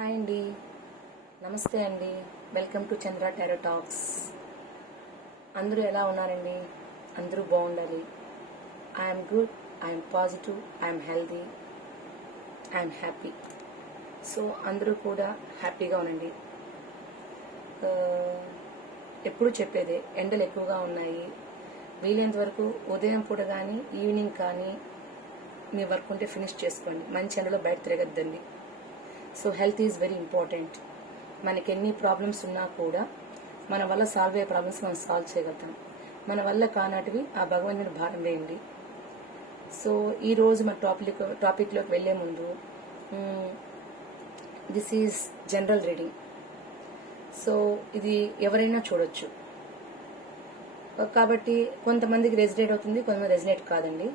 Hi అండి, నమస్తే అండి. Welcome to Chandra tarot talks. అందరూ ఎలా ఉన్నారండి? అందరూ బాగుండాలి. I'm good, I'm positive, I'm healthy, I'm happy. So అందరూ కూడా హ్యాపీగా ఉండండి. ఎప్పుడు చెప్పేదే, ఎండలు ఎక్కువగా ఉన్నాయి. వీలైనంత వరకు ఉదయం పూట కానీ ఈవినింగ్ కానీ మీ వర్క్ ఉంటే ఫినిష్ చేసుకోండి. మంచి ఎండలో బయట తిరగద్దండి. So health is very important. మనకి ఎన్ని ప్రాబ్లమ్స్ ఉన్నా కూడా మన వల్ల సాల్వ్ అయ్యే ప్రాబ్లమ్స్ మనం సాల్వ్ చేయగలుగుతాం. మన వల్ల కానటివి ఆ భగవంతుని భారం వేయండి. సో ఈరోజు మన టాపిక్లోకి వెళ్లే ముందు this is general reading. So ఇది ఎవరైనా చూడొచ్చు. కాబట్టి కొంతమందికి రెజినేట్ అవుతుంది, కొంతమంది రెజినేట్ కాదండి.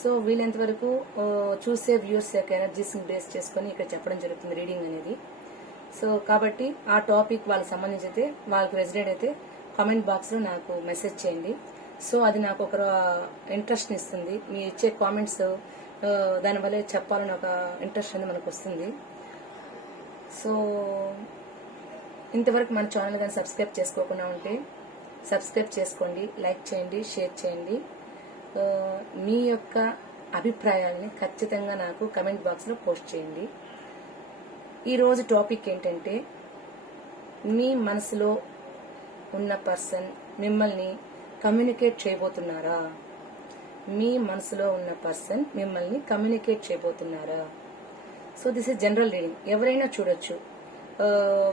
సో వీళ్ళంత వరకు చూసే వ్యూర్స్ యొక్క ఎనర్జీస్ని బేస్ చేసుకొని ఇక్కడ చెప్పడం జరుగుతుంది రీడింగ్ అనేది. సో కాబట్టి ఆ టాపిక్ వాళ్ళకి సంబంధించి అయితే, వాళ్ళకి రెజినేట్ అయితే కామెంట్ బాక్స్లో నాకు మెసేజ్ చేయండి. సో అది నాకు ఒక ఇంట్రెస్ట్ని ఇస్తుంది. మీరు ఇచ్చే కామెంట్స్ దానివల్ల చెప్పాలని ఒక ఇంట్రెస్ట్ అనేది మనకు వస్తుంది. సో ఇంతవరకు మన ఛానల్ కానీ సబ్స్క్రైబ్ చేసుకోకుండా ఉంటే సబ్స్క్రైబ్ చేసుకోండి, లైక్ చేయండి, షేర్ చేయండి. మీ యొక్క అభిప్రాయాలని ఖచ్చితంగా నాకు కమెంట్ బాక్స్లో పోస్ట్ చేయండి. ఈరోజు టాపిక్ ఏంటంటే, మీ మనసులో ఉన్న పర్సన్ మిమ్మల్ని కమ్యూనికేట్ చేయబోతున్నారా? మీ మనసులో ఉన్న పర్సన్ మిమ్మల్ని కమ్యూనికేట్ చేయబోతున్నారా? So this is general reading. ఎవరైనా చూడొచ్చు.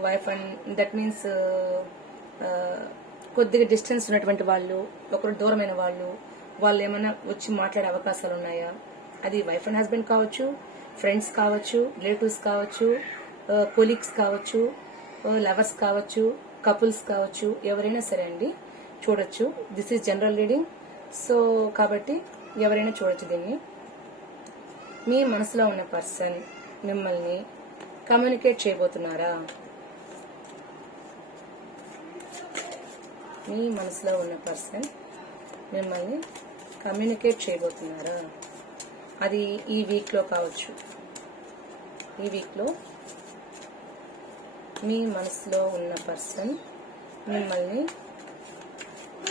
వైఫ్ అండ్ దట్ మీన్స్ కొద్దిగా డిస్టెన్స్ ఉన్నటువంటి వాళ్ళు, ఒకరు దూరమైన వాళ్ళు ఏమైనా వచ్చి మాట్లాడే అవకాశాలు ఉన్నాయా? అది వైఫ్ అండ్ హస్బెండ్ కావచ్చు, ఫ్రెండ్స్ కావచ్చు, రిలేటివ్స్ కావచ్చు, కొలీగ్స్ కావచ్చు, లవర్స్ కావచ్చు, కపుల్స్ కావచ్చు, ఎవరైనా సరే అండి చూడొచ్చు. This is general reading. So కాబట్టి ఎవరైనా చూడొచ్చు దీన్ని. మీ మనసులో ఉన్న పర్సన్ మిమ్మల్ని కమ్యూనికేట్ చేయబోతున్నారా? మీ మనసులో ఉన్న పర్సన్ మిమ్మల్ని కమ్యూనికేట్ చేయబోతున్నారా? అది ఈ వీక్లో కావచ్చు. ఈ వీక్లో మీ మనసులో ఉన్న పర్సన్ మిమ్మల్ని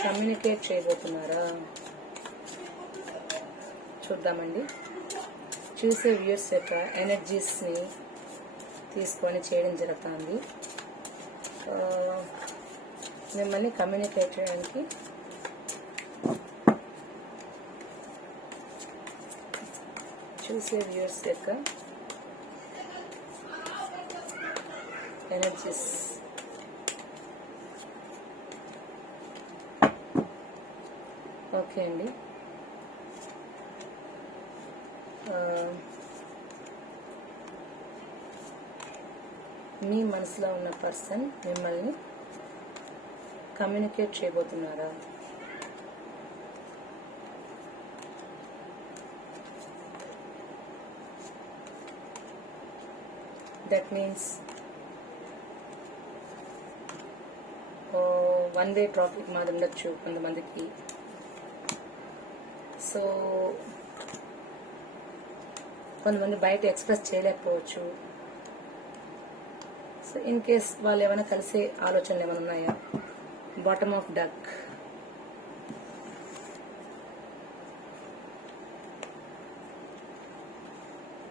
కమ్యూనికేట్ చేయబోతున్నారా? చూద్దామండి. చూసే వ్యూయర్స్ యొక్క ఎనర్జీస్ని తీసుకొని చేయడం జరుగుతుంది. మిమ్మల్ని కమ్యూనికేట్ చేయడానికి చూసే వ్యూయర్స్ యొక్క ఎనర్జీస్. ఓకే అండి. మీ మనసులో ఉన్న పర్సన్ మిమ్మల్ని కమ్యూనికేట్ చేయబోతున్నారా? That means one way traffic మాది ఉండొచ్చు కొంతమందికి. సో కొంతమంది బయట ఎక్స్ప్రెస్ చేయలేకపోవచ్చు. సో ఇన్ కేస్ వాళ్ళు ఏమైనా కలిసే ఆలోచనలు ఏమైనా ఉన్నాయా? Bottom of duck.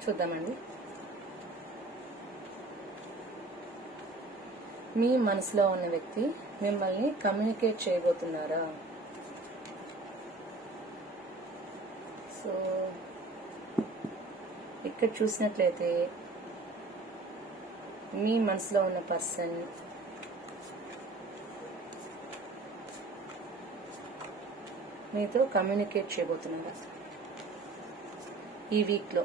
చూద్దామండి. మీ మనసులో ఉన్న వ్యక్తి మిమ్మల్ని కమ్యూనికేట్ చేయబోతున్నారా? సో ఇక్కడ చూసినట్లయితే మీ మనసులో ఉన్న పర్సన్ మీతో కమ్యూనికేట్ చేయబోతున్నారా ఈ వీక్లో?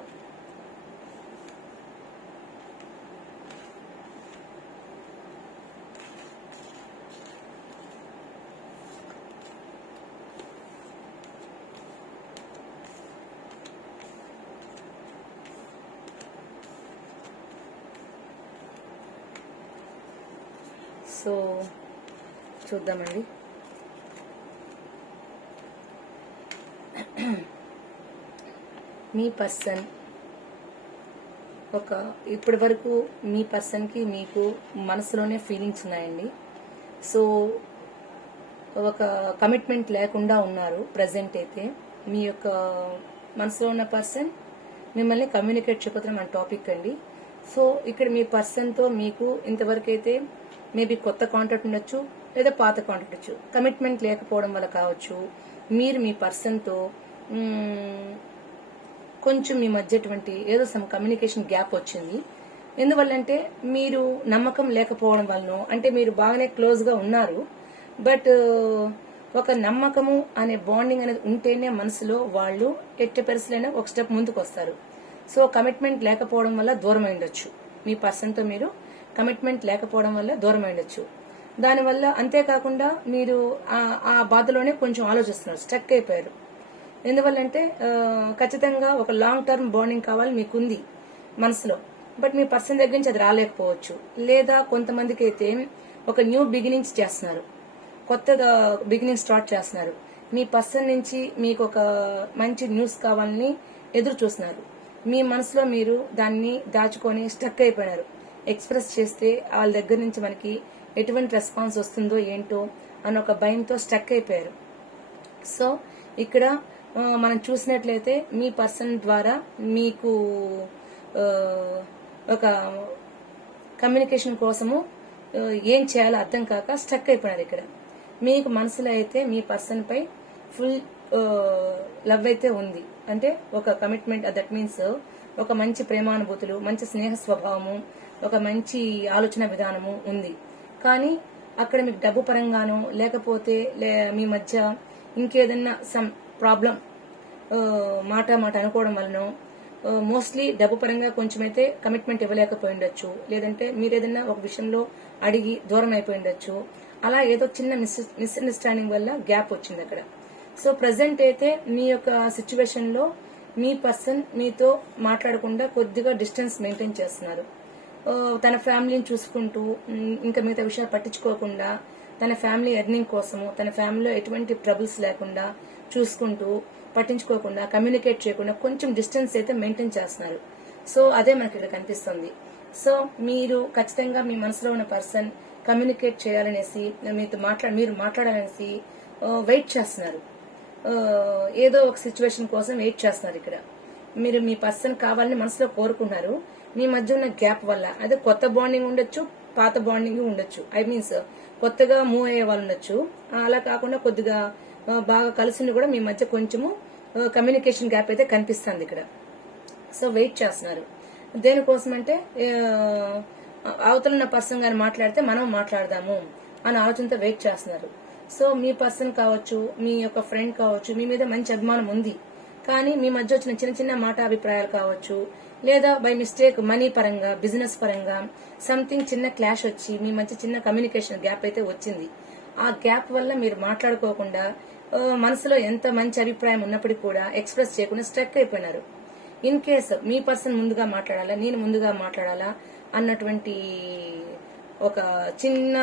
సో చూద్దామండి. మీ పర్సన్ ఒక ఇప్పటి వరకు మీ పర్సన్కి మీకు మనసులోనే ఫీలింగ్స్ ఉన్నాయండి. సో ఒక కమిట్మెంట్ లేకుండా ఉన్నారు ప్రజెంట్ అయితే. మీ యొక్క మనసులో ఉన్న పర్సన్ మిమ్మల్ని కమ్యూనికేట్ చేయకపోతే మన టాపిక్ అండి. సో ఇక్కడ మీ పర్సన్తో మీకు ఇంతవరకు అయితే మేబీ కొత్త కాంటాక్ట్ ఉండొచ్చు, లేదా పాత కాంటాక్ట్ ఉండొచ్చు. కమిట్మెంట్ లేకపోవడం వల్ల కావచ్చు, మీరు మీ పర్సన్తో కొంచెం మీ మధ్యటువంటి ఏదో సమ్ కమ్యూనికేషన్ గ్యాప్ వచ్చింది. ఎందువల్లంటే మీరు నమ్మకం లేకపోవడం వలన, అంటే మీరు బాగానే క్లోజ్గా ఉన్నారు, బట్ ఒక నమ్మకము అనే బాండింగ్ అనేది ఉంటేనే మనసులో వాళ్ళు ఎట్టి పరిస్థితులైనా ఒక స్టెప్ ముందుకు వస్తారు. సో కమిట్మెంట్ లేకపోవడం వల్ల దూరం అయిండొచ్చు, మీ పర్సన్తో మీరు కమిట్మెంట్ లేకపోవడం వల్ల దూరం అయిండొచ్చు. దానివల్ల అంతేకాకుండా మీరు ఆ బాధలోనే కొంచెం ఆలోచిస్తున్నారు, స్ట్రక్ అయిపోయారు. ఎందువల్లంటే ఖచ్చితంగా ఒక లాంగ్ టర్మ్ బాండింగ్ కావాలి మీకుంది మనసులో, బట్ మీ పర్సన్ దగ్గర నుంచి అది రాలేకపోవచ్చు. లేదా కొంతమందికి అయితే ఒక న్యూ బిగినింగ్స్ చేస్తున్నారు, కొత్తగా బిగినింగ్ స్టార్ట్ చేస్తున్నారు. మీ పర్సన్ నుంచి మీకు ఒక మంచి న్యూస్ కావాలని ఎదురు చూస్తున్నారు. మీ మనసులో మీరు దాన్ని దాచుకొని స్టక్ అయిపోయినారు. ఎక్స్ప్రెస్ చేస్తే వాళ్ళ దగ్గర నుంచి మనకి ఎటువంటి రెస్పాన్స్ వస్తుందో ఏంటో అని ఒక భయంతో స్టక్ అయిపోయారు. సో ఇక్కడ మనం చూసినట్లయితే మీ పర్సన్ ద్వారా మీకు ఒక కమ్యూనికేషన్ కోసము ఏం చేయాలో అర్థం కాక స్టక్ అయిపోయినారు. ఇక్కడ మీకు మనసులో అయితే మీ పర్సన్ పై ఫుల్ లవ్ అయితే ఉంది, అంటే ఒక కమిట్మెంట్, దట్ మీన్స్ ఒక మంచి ప్రేమానుభూతులు, మంచి స్నేహ స్వభావము, ఒక మంచి ఆలోచన విధానము ఉంది. కానీ అక్కడ మీకు డబ్బు పరంగానో లేకపోతే మీ మధ్య ఇంకేదన్నా సమ్ ప్రాబ్లం మాట అనుకోవడం వలన మోస్ట్లీ డబ్బు పరంగా కొంచెం అయితే కమిట్మెంట్ ఇవ్వలేకపోయి ఉండొచ్చు, లేదంటే మీరు ఏదైనా ఒక విషయంలో అడిగి దూరం అయిపోయి ఉండొచ్చు. అలా ఏదో చిన్న మిస్అండర్స్టాండింగ్ వల్ల గ్యాప్ వచ్చింది అక్కడ. సో ప్రజెంట్ అయితే మీ యొక్క సిచ్యువేషన్ లో మీ పర్సన్ మీతో మాట్లాడకుండా కొద్దిగా డిస్టెన్స్ మెయింటైన్ చేస్తున్నారు. తన ఫ్యామిలీని చూసుకుంటూ ఇంకా మిగతా విషయాలు పట్టించుకోకుండా తన ఫ్యామిలీ ఎర్నింగ్ కోసము, తన ఫ్యామిలీలో ఎటువంటి ట్రబుల్స్ లేకుండా చూసుకుంటూ పట్టించుకోకుండా కమ్యూనికేట్ చేయకుండా కొంచెం డిస్టెన్స్ అయితే మెయింటైన్ చేస్తున్నారు. సో అదే మనకి ఇక్కడ కనిపిస్తుంది. సో మీరు ఖచ్చితంగా మీ మనసులో ఉన్న పర్సన్ కమ్యూనికేట్ చేయాలనేసి మీరు మాట్లాడాలనేసి వెయిట్ చేస్తున్నారు. ఏదో ఒక సిచ్యువేషన్ కోసం వెయిట్ చేస్తున్నారు. ఇక్కడ మీరు మీ పర్సన్ కావాలని మనసులో కోరుకున్నారు. మీ మధ్య ఉన్న గ్యాప్ వల్ల అదే కొత్త బాండింగ్ ఉండొచ్చు, పాత బాండింగ్ ఉండొచ్చు. మీన్స్ కొత్తగా మూవ్ అయ్యే వాళ్ళు ఉండొచ్చు. అలా కాకుండా కొద్దిగా బాగా కలిసి కూడా మీ మధ్య కొంచెము కమ్యూనికేషన్ గ్యాప్ అయితే కనిపిస్తుంది ఇక్కడ. సో వెయిట్ చేస్తున్నారు. దేనికోసం అంటే అవతల ఉన్న పర్సన్ గాని మాట్లాడితే మనం మాట్లాడదాము అని ఆలోచనతో వెయిట్ చేస్తున్నారు. సో మీ పర్సన్ కావచ్చు, మీ యొక్క ఫ్రెండ్ కావచ్చు, మీ మీద మంచి అభిమానం ఉంది. కానీ మీ మధ్య వచ్చిన చిన్న చిన్న మాట అభిప్రాయాలు కావచ్చు, లేదా బై మిస్టేక్ మనీ పరంగా, బిజినెస్ పరంగా సంథింగ్ చిన్న క్లాష్ వచ్చి మీ మధ్య చిన్న కమ్యూనికేషన్ గ్యాప్ అయితే వచ్చింది. ఆ గ్యాప్ వల్ల మీరు మాట్లాడుకోకుండా మనసులో ఎంత మంచి అభిప్రాయం ఉన్నప్పటికీ కూడా ఎక్స్ప్రెస్ చేయకుండా స్ట్రక్ అయిపోయినారు. ఇన్ కేస్ మీ పర్సన్ ముందుగా మాట్లాడాలా, నేను ముందుగా మాట్లాడాలా అన్నటువంటి ఒక చిన్న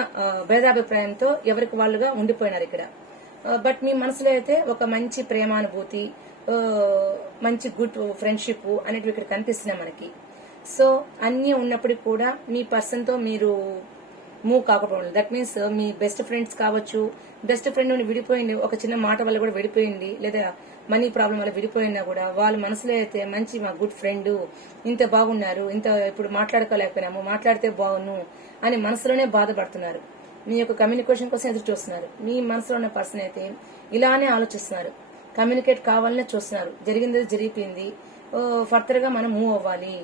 భేదాభిప్రాయంతో ఎవరికి వాళ్ళుగా ఉండిపోయినారు ఇక్కడ. బట్ మీ మనసులో అయితే ఒక మంచి ప్రేమానుభూతి, మంచి గుడ్ ఫ్రెండ్షిప్ అనేటివి ఇక్కడ కనిపిస్తున్నాయి మనకి. సో అన్ని ఉన్నప్పటికీ కూడా మీ పర్సన్ తో మీరు మూవ్ కాకపోవడం, that means me best friends కావచ్చు, బెస్ట్ ఫ్రెండ్ నుండి విడిపోయింది ఒక చిన్న మాట వల్ల కూడా విడిపోయింది, లేదా మనీ ప్రాబ్లం వల్ల విడిపోయినా కూడా వాళ్ళ మనసులో అయితే మంచి మా గుడ్ ఫ్రెండ్, ఇంత బాగున్నారు, ఇంత ఇప్పుడు మాట్లాడుకోలేకపోయినాము, మాట్లాడితే బాగును అని మనసులోనే బాధపడుతున్నారు. మీ యొక్క కమ్యూనికేషన్ కోసం ఎదురు చూస్తున్నారు. మీ మనసులో ఉన్న పర్సన్ అయితే ఇలానే ఆలోచిస్తున్నారు, కమ్యూనికేట్ కావాలనే చూస్తున్నారు. జరిగింది జరిగిపోయింది, ఫర్దర్ గా మనం మూవ్ అవ్వాలి.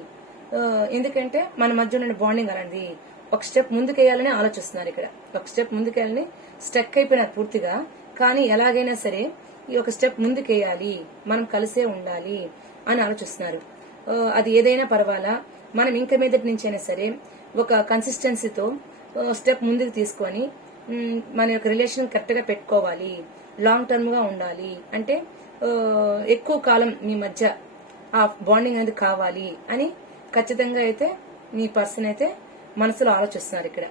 ఎందుకంటే మన మధ్య ఉన్న బాండింగ్ అలాంటిది. ఒక స్టెప్ ముందుకేయాలని ఆలోచిస్తున్నారు. ఇక్కడ ఒక స్టెప్ ముందుకేయాలని స్టక్ అయిపోయినారు పూర్తిగా. కానీ ఎలాగైనా సరే ఈ ఒక స్టెప్ ముందుకేయాలి, మనం కలిసే ఉండాలి అని ఆలోచిస్తున్నారు. అది ఏదైనా పర్వాలా, మనం ఇంక మీదటి నుంచైనా సరే ఒక కన్సిస్టెన్సీతో స్టెప్ ముందుకు తీసుకొని మన యొక్క రిలేషన్ కరెక్ట్ గా పెట్టుకోవాలి, లాంగ్ టర్మ్ గా ఉండాలి. అంటే ఎక్కువ కాలం మీ మధ్య ఆ బాండింగ్ అనేది కావాలి అని ఖచ్చితంగా అయితే మీ పర్సన్ అయితే మనసులో ఆలోచిస్తున్నారు ఇక్కడ.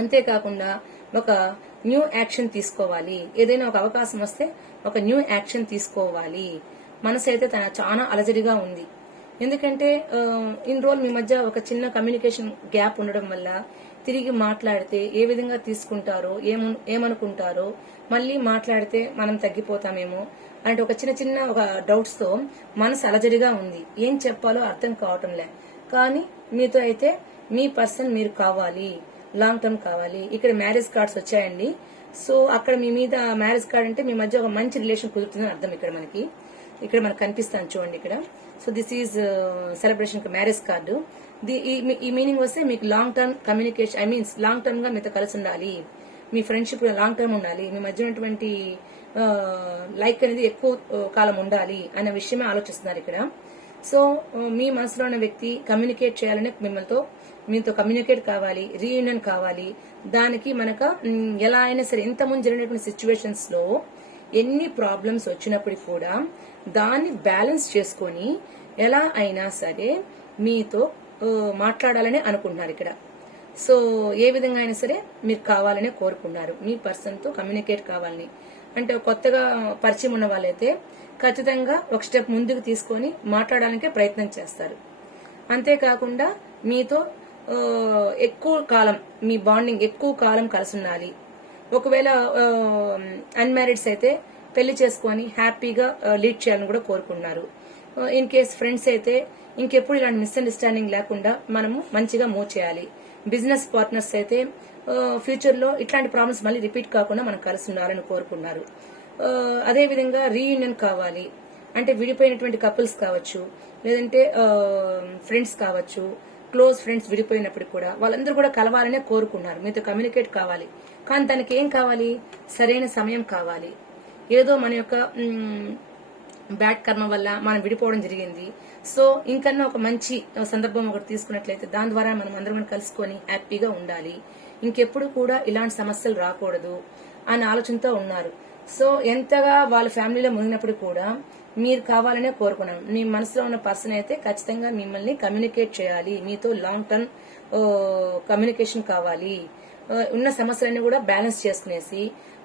అంతేకాకుండా ఒక న్యూ యాక్షన్ తీసుకోవాలి, ఏదైనా ఒక అవకాశం వస్తే ఒక న్యూ యాక్షన్ తీసుకోవాలి. మనసు అయితే తన చాలా అలజడిగా ఉంది. ఎందుకంటే ఇన్ని రోజులు మీ మధ్య ఒక చిన్న కమ్యూనికేషన్ గ్యాప్ ఉండడం వల్ల తిరిగి మాట్లాడితే ఏ విధంగా తీసుకుంటారో ఏమనుకుంటారో, మళ్ళీ మాట్లాడితే మనం తగ్గిపోతామేమో అంటే ఒక చిన్న ఒక డౌట్స్ తో మనసు అలజడిగా ఉంది. ఏం చెప్పాలో అర్థం కావటంలే. కానీ మీతో అయితే మీ పర్సన్ మీరు కావాలి, లాంగ్ టర్మ్ కావాలి. ఇక్కడ మ్యారేజ్ కార్డ్స్ వచ్చాయండి. సో అక్కడ మీ మీద మ్యారేజ్ కార్డ్ అంటే మీ మధ్య ఒక మంచి రిలేషన్ కుదురుతుందని అర్థం. ఇక్కడ మనకు కనిపిస్తాను చూడండి ఇక్కడ. So this is celebration marriage card. ఈ మీనింగ్ వస్తే మీకు long term communication, I means long term గా మీతో కలిసి ఉండాలి, మీ ఫ్రెండ్షిప్ లాంగ్ టర్మ్ ఉండాలి, మీ మధ్య ఉన్నటువంటి లైక్ అనేది ఎక్కువ కాలం ఉండాలి అనే విషయమే ఆలోచిస్తున్నారు ఇక్కడ. సో మీ మనసులో ఉన్న వ్యక్తి కమ్యూనికేట్ చేయాలని మీతో కమ్యూనికేట్ కావాలి, రీయూనియన్ కావాలి. దానికి మనకు ఎలా అయినా సరే ఇంతకుముందు జరిగినటువంటి సిచ్యువేషన్స్ లో ఎన్ని ప్రాబ్లమ్స్ వచ్చినప్పుడు కూడా దాన్ని బ్యాలెన్స్ చేసుకొని ఎలా అయినా సరే మీతో మాట్లాడాలని అనుకుంటున్నారు ఇక్కడ. సో ఏ విధంగా అయినా సరే మీరు కావాలనే కోరుకున్నారు, మీ పర్సన్ తో కమ్యూనికేట్ కావాలని. అంటే కొత్తగా పరిచయం ఉన్న వాళ్ళైతే ఖచ్చితంగా ఒక స్టెప్ ముందుకు తీసుకొని మాట్లాడడానికే ప్రయత్నం చేస్తారు. అంతేకాకుండా మీతో ఎక్కువ కాలం మీ బాండింగ్ ఎక్కువ కాలం కలిసి ఉండాలి. ఒకవేళ అన్మ్యారీడ్స్ అయితే పెళ్లి చేసుకొని హ్యాపీగా లీడ్ చేయాలని కూడా కోరుకున్నారు. ఇన్ కేస్ ఫ్రెండ్స్ అయితే ఇంకెప్పుడు ఇలాంటి మిస్అండర్స్టాండింగ్ లేకుండా మనము మంచిగా మూవ్ చేయాలి. బిజినెస్ పార్ట్నర్స్ అయితే ఫ్యూచర్ లో ఇట్లాంటి ప్రాబ్లమ్స్ మళ్ళీ రిపీట్ కాకుండా మనం కలిసి ఉండాలని కోరుకున్నారు. అదే విధంగా రీయూనియన్ కావాలి అంటే విడిపోయినటువంటి కపుల్స్ కావచ్చు, లేదంటే ఫ్రెండ్స్ కావచ్చు, క్లోజ్ ఫ్రెండ్స్ విడిపోయినప్పుడు కూడా వాళ్ళందరూ కూడా కలవాలనే కోరుకున్నారు, మీతో కమ్యూనికేట్ కావాలి. కానీ దానికి ఏం కావాలి? సరైన సమయం కావాలి. ఏదో మన యొక్క బ్యాడ్ కర్మ వల్ల మనం విడిపోవడం జరిగింది. సో ఇంకన్నా ఒక మంచి సందర్భం ఒకటి తీసుకున్నట్లయితే దాని ద్వారా మనం అందరం కలుసుకొని హ్యాపీగా ఉండాలి, ఇంకెప్పుడు కూడా ఇలాంటి సమస్యలు రాకూడదు అనే ఆలోచనతో ఉన్నారు. సో ఎంతగా వాళ్ళ ఫ్యామిలీలో మునిగినప్పుడు కూడా మీరు కావాలనే కోరుకున్నాను. మీ మనసులో ఉన్న పర్సన్ అయితే ఖచ్చితంగా మిమ్మల్ని కమ్యూనికేట్ చేయాలి, మీతో లాంగ్ టర్మ్ కమ్యూనికేషన్ కావాలి. ఉన్న సమస్యలన్నీ కూడా బ్యాలెన్స్ చేసుకునేసి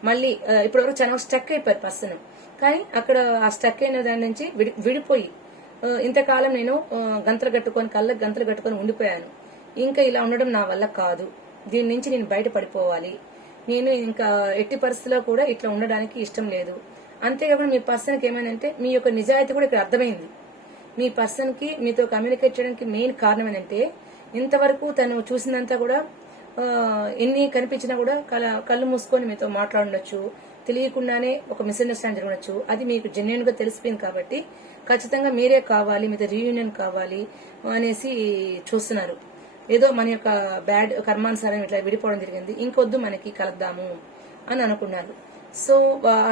మళ్ళీ ఇప్పటివరకు చాలా స్టక్ అయిపోయారు పర్సన్. కానీ అక్కడ ఆ స్టక్ అయిన దాని నుంచి విడిపోయి ఇంతకాలం నేను గంతలు కట్టుకొని ఉండిపోయాను, ఇంకా ఇలా ఉండడం నా వల్ల కాదు, దీని నుంచి నేను బయటపడిపోవాలి, నేను ఇంకా ఎట్టి పరిస్థితుల్లో కూడా ఇట్లా ఉండడానికి ఇష్టం లేదు. అంతేకాకుండా మీ పర్సన్కి ఏమైందంటే మీ యొక్క నిజాయితీ కూడా ఇక్కడ అర్థమైంది. మీ పర్సన్కి మీతో కమ్యూనికేట్ చేయడానికి మెయిన్ కారణం ఏంటంటే ఇంతవరకు తను చూసిందంతా కూడా ఎన్ని కనిపించినా కూడా కళ్ళు మూసుకొని మీతో మాట్లాడవచ్చు, తెలియకుండానే ఒక మిస్అండర్స్టాండ్ జరగవచ్చు. అది మీకు జెన్యున్ గా తెలిసిపోయింది కాబట్టి ఖచ్చితంగా మీరే కావాలి, మీతో రీయూనియన్ కావాలి అనేసి చూస్తున్నారు. ఏదో మన యొక్క బ్యాడ్ కర్మానుసారం ఇట్లా విడిపోవడం జరిగింది, ఇంకొద్దు మనకి కలుద్దాము అని అనుకున్నారు. సో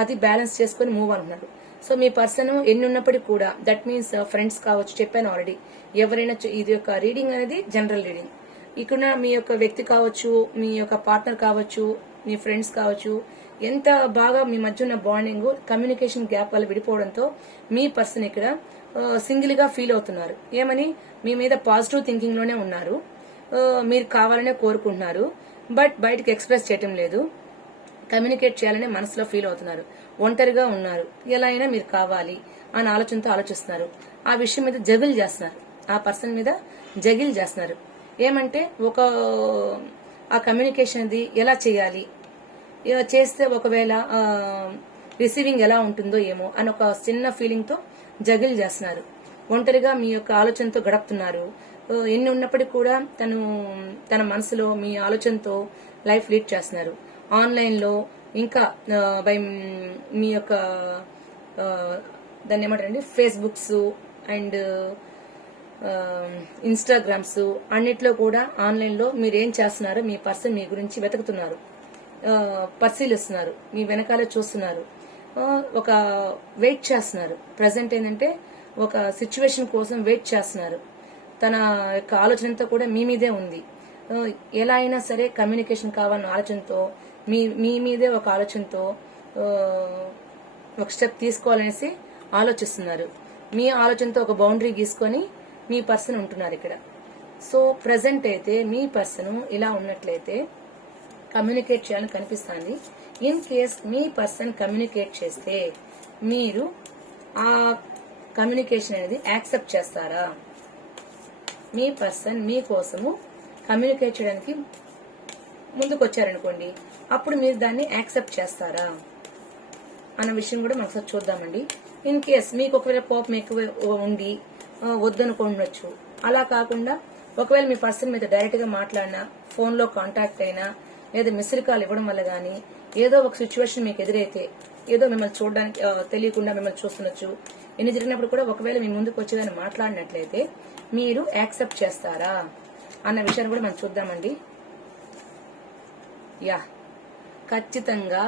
అది బ్యాలెన్స్ చేసుకుని మూవ్ అంటున్నారు. సో మీ పర్సన్ ఎన్ని ఉన్నప్పటికీ కూడా దట్ మీన్స్ ఫ్రెండ్స్ కావచ్చు, చెప్పాను ఆల్రెడీ. ఎవరైనా ఇది యొక్క రీడింగ్ అనేది జనరల్ రీడింగ్. ఇక్కడ మీ యొక్క వ్యక్తి కావచ్చు, మీ యొక్క పార్ట్నర్ కావచ్చు, మీ ఫ్రెండ్స్ కావచ్చు, ఎంత బాగా మీ మధ్య ఉన్న బాండింగ్ కమ్యూనికేషన్ గ్యాప్ వల్ల విడిపోవడంతో మీ పర్సన్ ఇక్కడ సింగిల్ గా ఫీల్ అవుతున్నారు. ఏమని? మీ మీద పాజిటివ్ థింకింగ్ లోనే ఉన్నారు, మీరు కావాలనే కోరుకుంటున్నారు, బట్ బయటకు ఎక్స్ప్రెస్ చేయటం లేదు, కమ్యూనికేట్ చేయాలనే మనసులో ఫీల్ అవుతున్నారు, ఒంటరిగా ఉన్నారు, ఎలా అయినా మీరు కావాలి అని ఆలోచనతో ఆలోచిస్తున్నారు. ఆ విషయం మీద జగిల్ చేస్తున్నారు, ఆ పర్సన్ మీద జగిల్ చేస్తున్నారు. ఏమంటే ఆ కమ్యూనికేషన్ అది ఎలా చేయాలి, చేస్తే ఒకవేళ రిసీవింగ్ ఎలా ఉంటుందో ఏమో అని ఒక చిన్న ఫీలింగ్ తో జగిల్ చేస్తున్నారు. ఒంటరిగా మీ యొక్క ఆలోచనతో గడుపుతున్నారు. ఎన్ని ఉన్నప్పటికీ కూడా తన మనసులో మీ ఆలోచనతో లైఫ్ లీడ్ చేస్తున్నారు. ఆన్లైన్ లో ఇంకా మీ యొక్క దాన్ని ఏమంటారండి, ఫేస్బుక్స్ అండ్ ఇన్స్టాగ్రామ్స్ అన్నిట్లో కూడా ఆన్లైన్ లో మీరు ఏం చేస్తున్నారో మీ పర్సన్ మీ గురించి వెతుకుతున్నారు, పరిశీలిస్తున్నారు, మీ వెనకాల చూస్తున్నారు, ఒక వెయిట్ చేస్తున్నారు. ప్రజెంట్ ఏంటంటే ఒక సిచ్యువేషన్ కోసం వెయిట్ చేస్తున్నారు. తన యొక్క ఆలోచనతో కూడా మీ మీదే ఉంది. ఎలా అయినా సరే కమ్యూనికేషన్ కావాలన్న ఆలోచనతో మీ మీదే ఒక ఆలోచనతో ఒక స్టెప్ తీసుకోవాలనేసి ఆలోచిస్తున్నారు. మీ ఆలోచనతో ఒక బౌండరీ గీసుకొని మీ పర్సన్ ఉంటున్నారు ఇక్కడ. సో ప్రజెంట్ అయితే మీ పర్సన్ ఇలా ఉన్నట్లయితే కమ్యూనికేట్ చేయాలని కనిపిస్తుంది. In case me person communicate చేస్తే మీరు ఆ కమ్యూనికేషన్ అనేది యాక్సెప్ట్ చేస్తారా? మీ పర్సన్ మీ కోసము కమ్యూనికేట్ చేయడానికి ముందుకు వచ్చారనుకోండి, అప్పుడు మీరు దాన్ని యాక్సెప్ట్ చేస్తారా అన్న విషయం కూడా మనం ఒకసారి చూద్దామండి. ఇన్ కేస్ మీకు ఒకవేళ కోపం ఎక్కువ ఉండి వద్దనుకోవచ్చు, అలా కాకుండా ఒకవేళ మీ పర్సన్ మీద డైరెక్ట్ గా మాట్లాడినా, ఫోన్ లో కాంటాక్ట్ అయినా, లేదా మిస్డ్ కాల్ ఇవ్వడం వల్ల గానీ ఏదో ఒక సిచ్యువేషన్ మీకు ఎదురైతే, ఏదో మిమ్మల్ని చూడడానికి తెలియకుండా మిమ్మల్ని చూస్తుండొచ్చు, ఎన్ని జరిగినప్పుడు కూడా ఒకవేళ మీ ముందుకు వచ్చేదాన్ని మాట్లాడినట్లయితే మీరు యాక్సెప్ట్ చేస్తారా అన్న విషయాన్ని కూడా మనం చూద్దామండి. యా, ఖచ్చితంగా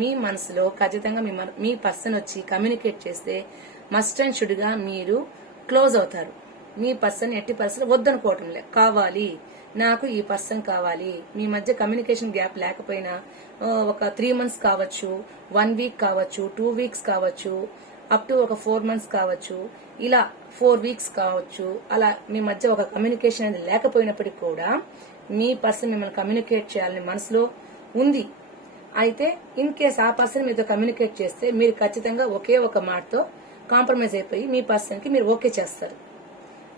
మీ మనసులో ఖచ్చితంగా మీ పర్సన్ వచ్చి కమ్యూనికేట్ చేస్తే మస్ట్ అండ్ షుడ్ గా మీరు క్లోజ్ అవుతారు. మీ పర్సన్ ఎట్టి పరిస్థితుల్లో వద్దనుకోవటం కావాలి, నాకు ఈ పర్సన్ కావాలి. మీ మధ్య కమ్యూనికేషన్ గ్యాప్ లేకపోయినా ఒక 3 months కావచ్చు, 1 week కావచ్చు, 2 weeks కావచ్చు, అప్ టు ఒక 4 months కావచ్చు, ఇలా 4 weeks కావచ్చు. అలా మీ మధ్య ఒక కమ్యూనికేషన్ అనేది లేకపోయినప్పటికీ కూడా మీ పర్సన్ మిమ్మల్ని కమ్యూనికేట్ చేయాలని మనసులో ఉంది. అయితే ఇన్ కేస్ ఆ పర్సన్ మీతో కమ్యూనికేట్ చేస్తే మీరు ఖచ్చితంగా ఒకే ఒక మాటతో కాంప్రమైజ్ అయిపోయి మీ పర్సన్ కి మీరు ఓకే చేస్తారు.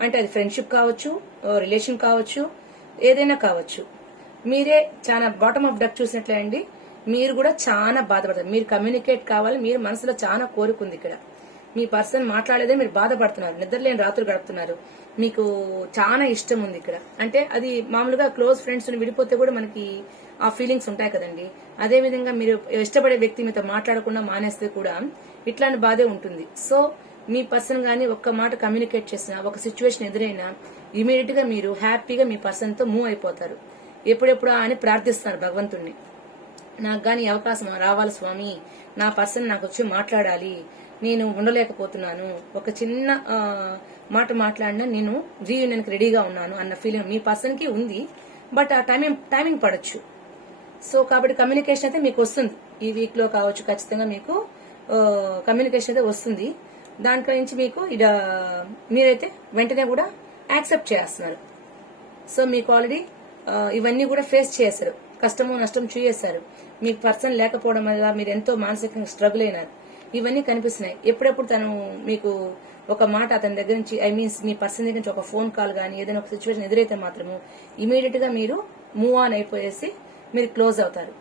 అంటే అది ఫ్రెండ్షిప్ కావచ్చు, రిలేషన్ కావచ్చు, ఏదైనా కావచ్చు. మీరే చాలా బాటమ్ ఆఫ్ డక్ చూసినట్లే అండి, మీరు కూడా చాలా బాధపడతారు. మీరు కమ్యూనికేట్ కావాలి, మీరు మనసులో చాలా కోరుకుంది ఇక్కడ. మీ పర్సన్ మాట్లాడేదే మీరు బాధపడుతున్నారు, నిద్రలేని రాత్రులు గడుపుతున్నారు, మీకు చాలా ఇష్టం ఉంది ఇక్కడ. అంటే అది మామూలుగా క్లోజ్ ఫ్రెండ్స్ విడిపోతే కూడా మనకి ఆ ఫీలింగ్స్ ఉంటాయి కదండి. అదే విధంగా మీరు ఇష్టపడే వ్యక్తి మీతో మాట్లాడకుండా మానేస్తే కూడా ఇట్లాంటి బాధే ఉంటుంది. సో మీ పర్సన్ గానీ ఒక్క మాట కమ్యూనికేట్ చేసినా, ఒక సిచ్యువేషన్ ఎదురైనా ఇమీడియట్ గా మీరు హ్యాపీగా మీ పర్సన్ తో మూవ్ అయిపోతారు. ఎప్పుడెప్పుడు అని ప్రార్థిస్తారు భగవంతుణ్ణి, నాకు గాని అవకాశం రావాలి స్వామి, నా పర్సన్ నాకు వచ్చి మాట్లాడాలి, నేను ఉండలేకపోతున్నాను, ఒక చిన్న మాట మాట్లాడినా నేను రీయూనియన్ కి రెడీగా ఉన్నాను అన్న ఫీలింగ్ మీ పర్సన్ కి ఉంది. బట్ ఆ టైమింగ్ పడొచ్చు. సో కాబట్టి కమ్యూనికేషన్ అయితే మీకు వస్తుంది, ఈ వీక్ లో కావచ్చు, ఖచ్చితంగా మీకు కమ్యూనికేషన్ అయితే వస్తుంది. దాంట్లో నుంచి మీకు మీరైతే వెంటనే కూడా యాక్సెప్ట్ చేస్తున్నారు. సో మీకు ఆల్రెడీ ఇవన్నీ కూడా ఫేస్ చేశారు, కష్టము నష్టం చూసేశారు. మీ పర్సన్ లేకపోవడం వల్ల మీరు ఎంతో మానసికంగా స్ట్రగుల్ అయినారు. ఇవన్నీ కనిపిస్తున్నాయి. ఎప్పుడెప్పుడు తను మీకు ఒక మాట అతని దగ్గర నుంచి మీ పర్సన్ దగ్గర నుంచి ఒక ఫోన్ కాల్ గానీ ఏదైనా ఒక సిచ్యువేషన్ ఎదురైతే మాత్రము ఇమీడియట్ గా మీరు మూవ్ ఆన్ అయిపోయేసి మీరు క్లోజ్ అవుతారు.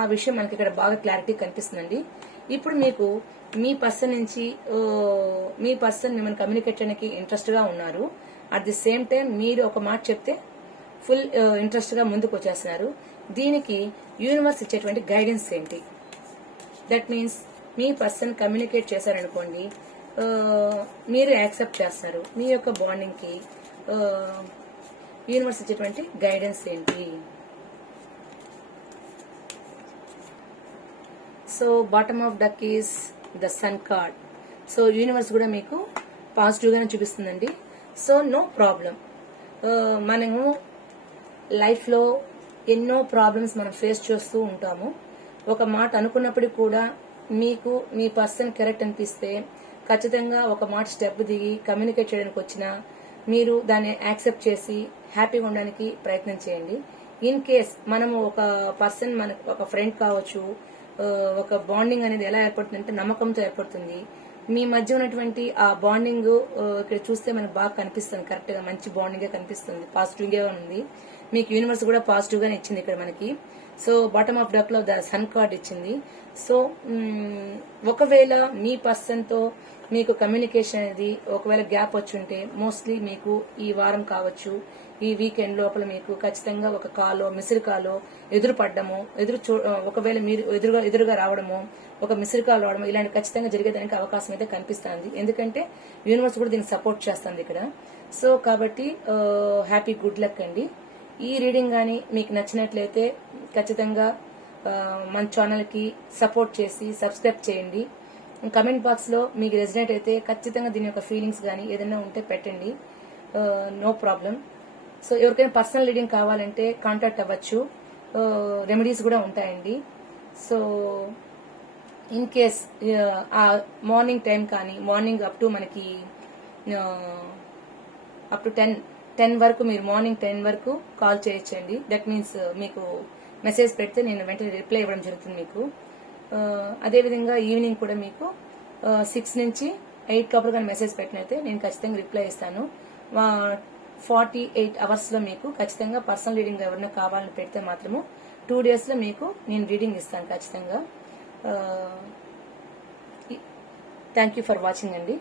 ఆ విషయం మనకి ఇక్కడ బాగా క్లారిటీ కనిపిస్తుందండి. ఇప్పుడు మీకు మీ పర్సన్ నుంచి మీ పర్సన్ మిమ్మల్ని కమ్యూనికేట్ చేయడానికి ఇంట్రెస్ట్ గా ఉన్నారు. అట్ ది సేమ్ టైం మీరు ఒక మాట చెప్తే ఫుల్ ఇంట్రెస్ట్ గా ముందుకు వచ్చేస్తున్నారు. దీనికి యూనివర్స్ ఇచ్చేటువంటి గైడెన్స్ ఏంటి? That means me person communicate చేశారనుకోండి, మీరు యాక్సెప్ట్ చేస్తారు. మీ యొక్క బాండింగ్ కి యూనివర్స్ ఇచ్చేటువంటి గైడెన్స్ ఏంటి? So bottom of deck is the sun card. So universe కూడా మీకు పాజిటివ్ గానే చూపిస్తుందండి. So no problem. మనము లైఫ్ లో ఎన్నో ప్రాబ్లమ్స్ మనం ఫేస్ చేస్తూ ఉంటాము. ఒక మాట అనుకున్నప్పటికీ కూడా మీకు మీ పర్సన్ కరెక్ట్ అనిపిస్తే ఖచ్చితంగా ఒక మాట స్టెప్ దిగి కమ్యూనికేట్ చేయడానికి వచ్చినా మీరు దాన్ని యాక్సెప్ట్ చేసి హ్యాపీగా ఉండడానికి ప్రయత్నం చేయండి. ఇన్ కేస్ మనము ఒక పర్సన్ మనకు ఒక ఫ్రెండ్ కావచ్చు, ఒక బాండింగ్ అనేది ఎలా ఏర్పడుతుందంటే నమ్మకంతో ఏర్పడుతుంది. మీ మధ్య ఉన్నటువంటి ఆ బాండింగ్ ఇక్కడ చూస్తే మనకు బాగా కనిపిస్తుంది, కరెక్ట్ గా మంచి బాండింగ్ గా కనిపిస్తుంది, పాజిటివ్ గా ఉంది. మీకు యూనివర్స్ కూడా పాజిటివ్ గానే ఇచ్చింది ఇక్కడ మనకి. సో బాటమ్ ఆఫ్ డక్ లో ద సన్ కార్డ్ ఇచ్చింది. సో ఒకవేళ మీ పర్సన్ తో మీకు కమ్యూనికేషన్ అనేది ఒకవేళ గ్యాప్ వచ్చి ఉంటే మోస్ట్లీ మీకు ఈ వారం కావచ్చు, ఈ వీకెండ్ లోపల మీకు ఖచ్చితంగా ఒక కాలో మిస్డ్ కాలో ఎదురుపడ్డము, ఒకవేళ మీరు ఎదురుగా రావడము, ఒక మిస్డ్ కాల్ రావడము, ఇలాంటి ఖచ్చితంగా జరిగేదానికి అవకాశం అయితే కనిపిస్తుంది. ఎందుకంటే యూనివర్స్ కూడా దీనికి సపోర్ట్ చేస్తుంది ఇక్కడ. సో కాబట్టి హ్యాపీ గుడ్ లక్ అండి. ఈ రీడింగ్ గానీ మీకు నచ్చినట్లయితే ఖచ్చితంగా మన ఛానల్ కి సపోర్ట్ చేసి సబ్స్క్రైబ్ చేయండి. కమెంట్ బాక్స్ లో మీకు రెసినేట్ అయితే ఖచ్చితంగా దీని యొక్క ఫీలింగ్స్ గానీ ఏదైనా ఉంటే పెట్టండి, నో ప్రాబ్లం. సో ఎవరికైనా పర్సనల్ రీడింగ్ కావాలంటే కాంటాక్ట్ అవ్వచ్చు, రెమెడీస్ కూడా ఉంటాయండి. సో ఇన్ కేస్ ఆ మార్నింగ్ టైం కానీ మార్నింగ్ అప్ టు మనకి అప్ టు 10 వరకు మీరు మార్నింగ్ 10 వరకు కాల్ చేయొచ్చండి. దట్ మీన్స్ మీకు మెసేజ్ పెడితే నేను వెంటనే రిప్లై ఇవ్వడం జరుగుతుంది మీకు. అదేవిధంగా ఈవినింగ్ కూడా మీకు 6 నుంచి 8 లోపల కానీ మెసేజ్ పెట్టినైతే నేను ఖచ్చితంగా రిప్లై ఇస్తాను. 48 అవర్స్లో మీకు ఖచ్చితంగా పర్సనల్ రీడింగ్ ఎవరైనా కావాలని పెడితే మాత్రము 2 డేస్లో మీకు నేను రీడింగ్ ఇస్తాను ఖచ్చితంగా. థ్యాంక్ యూ ఫర్ వాచింగ్ అండి.